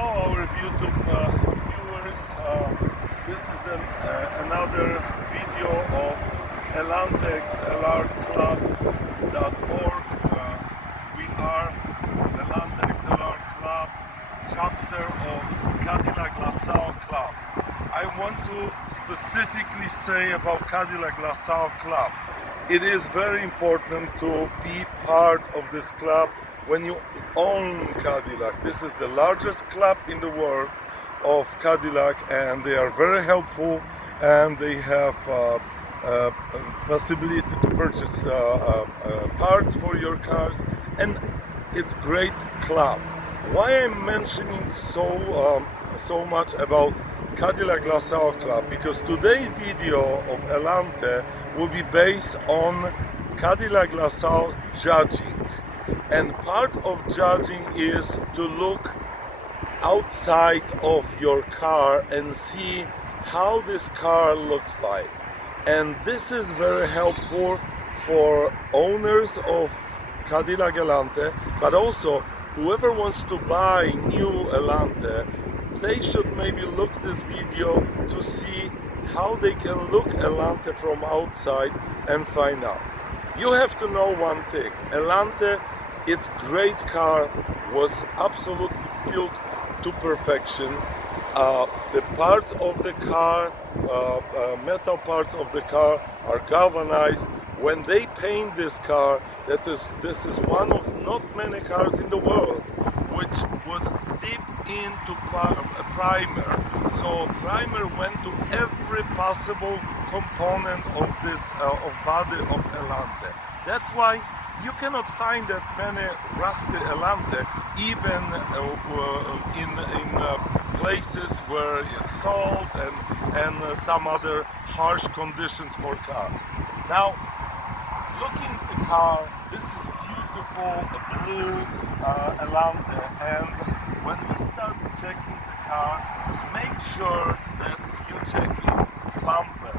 Hello, our YouTube viewers. This is another video of AllanteXLRClub.org. We are AllanteXLR Club, chapter of Cadillac LaSalle Club. I want to specifically say about Cadillac LaSalle Club. It is very important to be part of this club when you own Cadillac. This is the largest club in the world of Cadillac, and they are very helpful, and they have possibility to purchase parts for your cars, and it's great club. Why I'm mentioning so much about Cadillac LaSalle Club? Because today's video of Allante will be based on Cadillac LaSalle judging. And part of judging is to look outside of your car and see how this car looks like. And this is very helpful for owners of Cadillac Allante, but also whoever wants to buy new Allante, they should maybe look this video to see how they can look Allante from outside and find out. You have to know one thing: Allante, its great car, was absolutely built to perfection. The parts of the car, metal parts of the car, are galvanized. When they paint this car, this is one of not many cars in the world which was deep into primer. So primer went to every possible component of this of body of Allante. That's why you cannot find that many rusty Allante, even in places where it's sold and some other harsh conditions for cars. Now, looking at the car, this is beautiful blue Allante, and when we start checking the car, make sure that you check in bumper.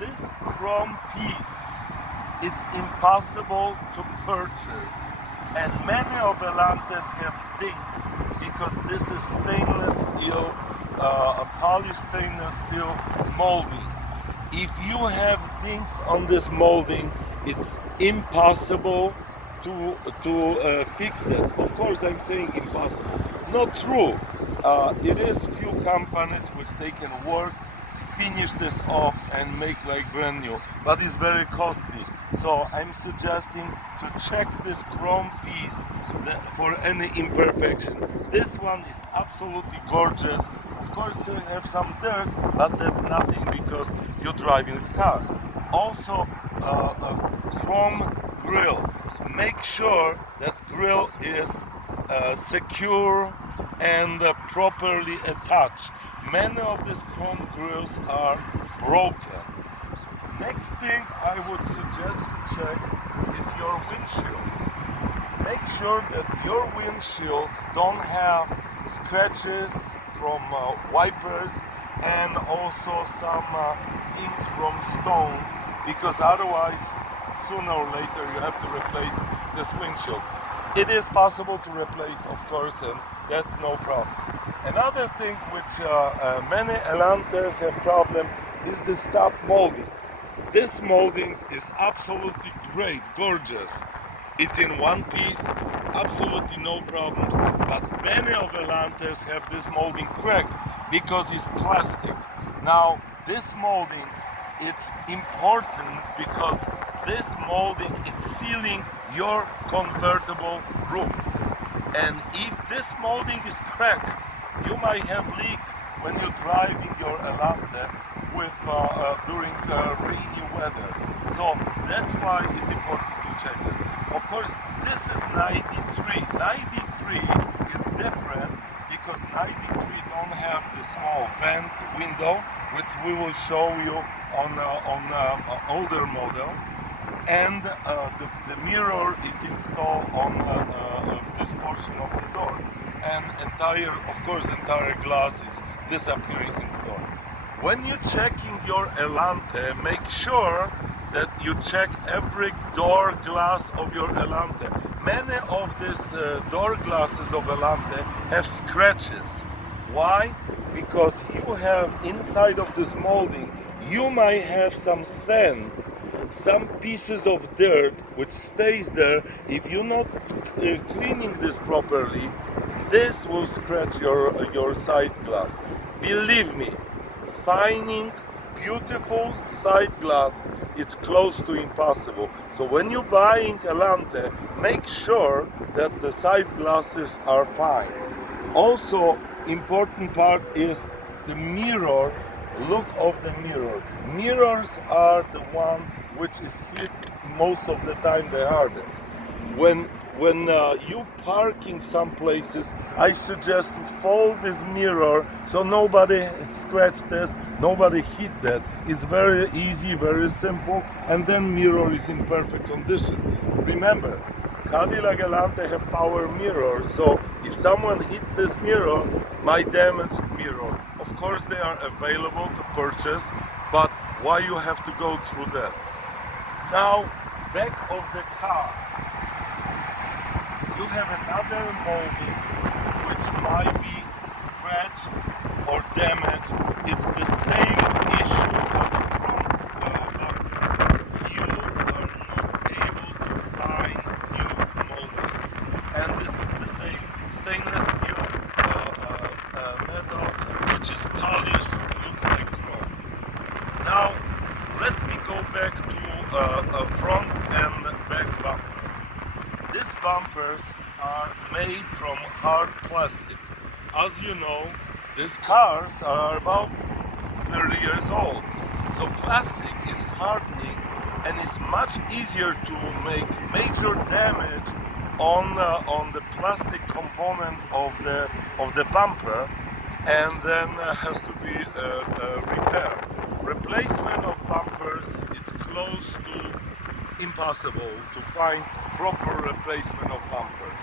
This chrome piece, it's impossible to purchase, and many of Allantes have dings because this is stainless steel, a polished stainless steel molding. If you have dings on this molding, it's impossible to fix that. Of course, I'm saying impossible. Not true. It is few companies which they can work, finish this off and make like brand new, but it's very costly. So I'm suggesting to check this chrome piece for any imperfection. This one is absolutely gorgeous. Of course you have some dirt, but that's nothing because you're driving the car. Also a chrome grille. Make sure that grille is secure and properly attached. Many of these chrome grills are broken. Next thing I would suggest to check is your windshield. Make sure that your windshield don't have scratches from wipers and also some things from stones, because otherwise sooner or later you have to replace this windshield. It is possible to replace, of course, and that's no problem. Another thing which many Allantes have problem is the stop molding. This molding is absolutely great, gorgeous. It's in one piece, absolutely no problems. But many of Allantes have this molding cracked because it's plastic. Now, this molding, it's important because this molding is sealing your convertible roof. And if this molding is cracked, you might have leak when you're driving your Allante during rainy weather. So that's why it's important to check it. Of course, this is 93. 93 is different because 93 don't have the small vent window, which we will show you on older model. And the mirror is installed on this portion of the door, and entire glass is disappearing in the door. When you're checking your Allante, make sure that you check every door glass of your Allante. Many of these door glasses of Allante have scratches. Why? Because you have inside of this molding, you might have some sand, some pieces of dirt which stays there. If you're not cleaning this properly, this will scratch your side glass. Believe me, finding beautiful side glass, it's close to impossible. So when you're buying Allante, make sure that the side glasses are fine. Also, important part is the mirror, look of the mirror. Mirrors are the one which is hit most of the time the hardest. When you parking some places, I suggest to fold this mirror so nobody scratch this, nobody hit that. It's very easy, very simple, and then mirror is in perfect condition. Remember, Cadillac Allante have power mirrors, so if someone hits this mirror, my damaged mirror, of course they are available to purchase, but why you have to go through that? Now, back of the car, you have another molding which might be scratched or damaged. It's the same issue as the front bumper. You are not able to find new moldings, and this is the same stainless steel metal which is polished, looks like chrome. Now let me go back to front and back bumper. These bumpers are made from hard plastic. As you know, these cars are about 30 years old. So plastic is hardening and it's much easier to make major damage on the plastic component of the bumper, and then has to be repaired. Replacement of bumpers is close to impossible to find proper replacement of bumpers.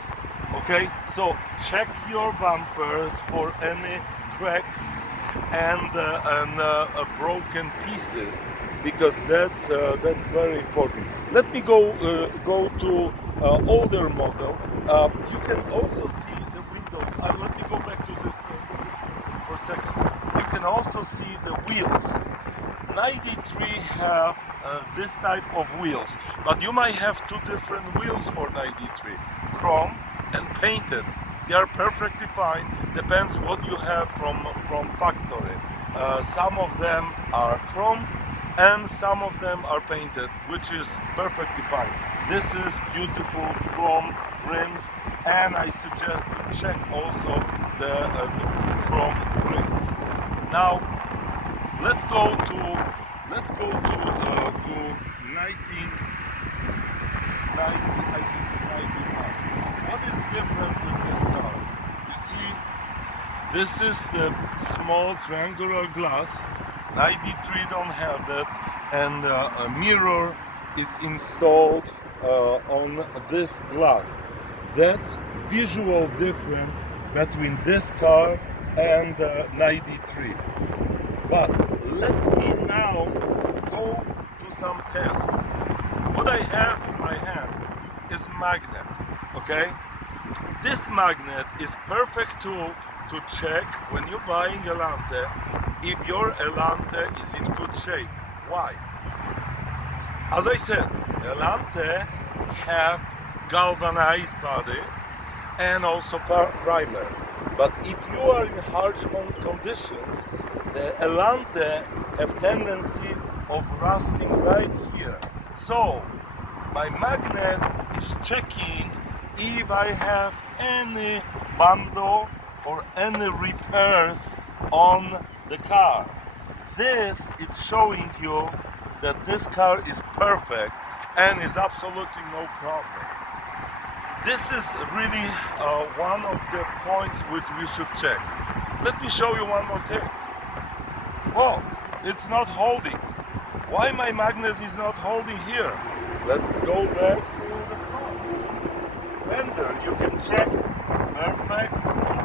Okay, so check your bumpers for any cracks and broken pieces, because that's very important. Let me go to older model. You can also see the windows. Let me go back to this for a second. You can also see the wheels. 93 have this type of wheels, but you might have two different wheels for 93, chrome and painted. They are perfectly fine, depends what you have from factory. Some of them are chrome and some of them are painted, which is perfectly fine. This is beautiful chrome rims, and I suggest to check also the chrome rims. Now let's go to 1991. What is different with this car? You see, this is the small triangular glass. 93 don't have that, and a mirror is installed on this glass. That's visual difference between this car and 93. But let me now go to some tests. What I have in my hand is magnet, okay? This magnet is perfect tool to check when you're buying Allante if your Allante is in good shape. Why? As I said, Allante have galvanized body and also primer. But if you are in harsh conditions, the Allante have tendency of rusting right here. So my magnet is checking if I have any bundle or any repairs on the car. This is showing you that this car is perfect and is absolutely no problem. This is really one of the points which we should check. Let me show you one more thing. Oh, it's not holding. Why my magnet is not holding here? Let's go back to the front. Fender, you can check. Perfect.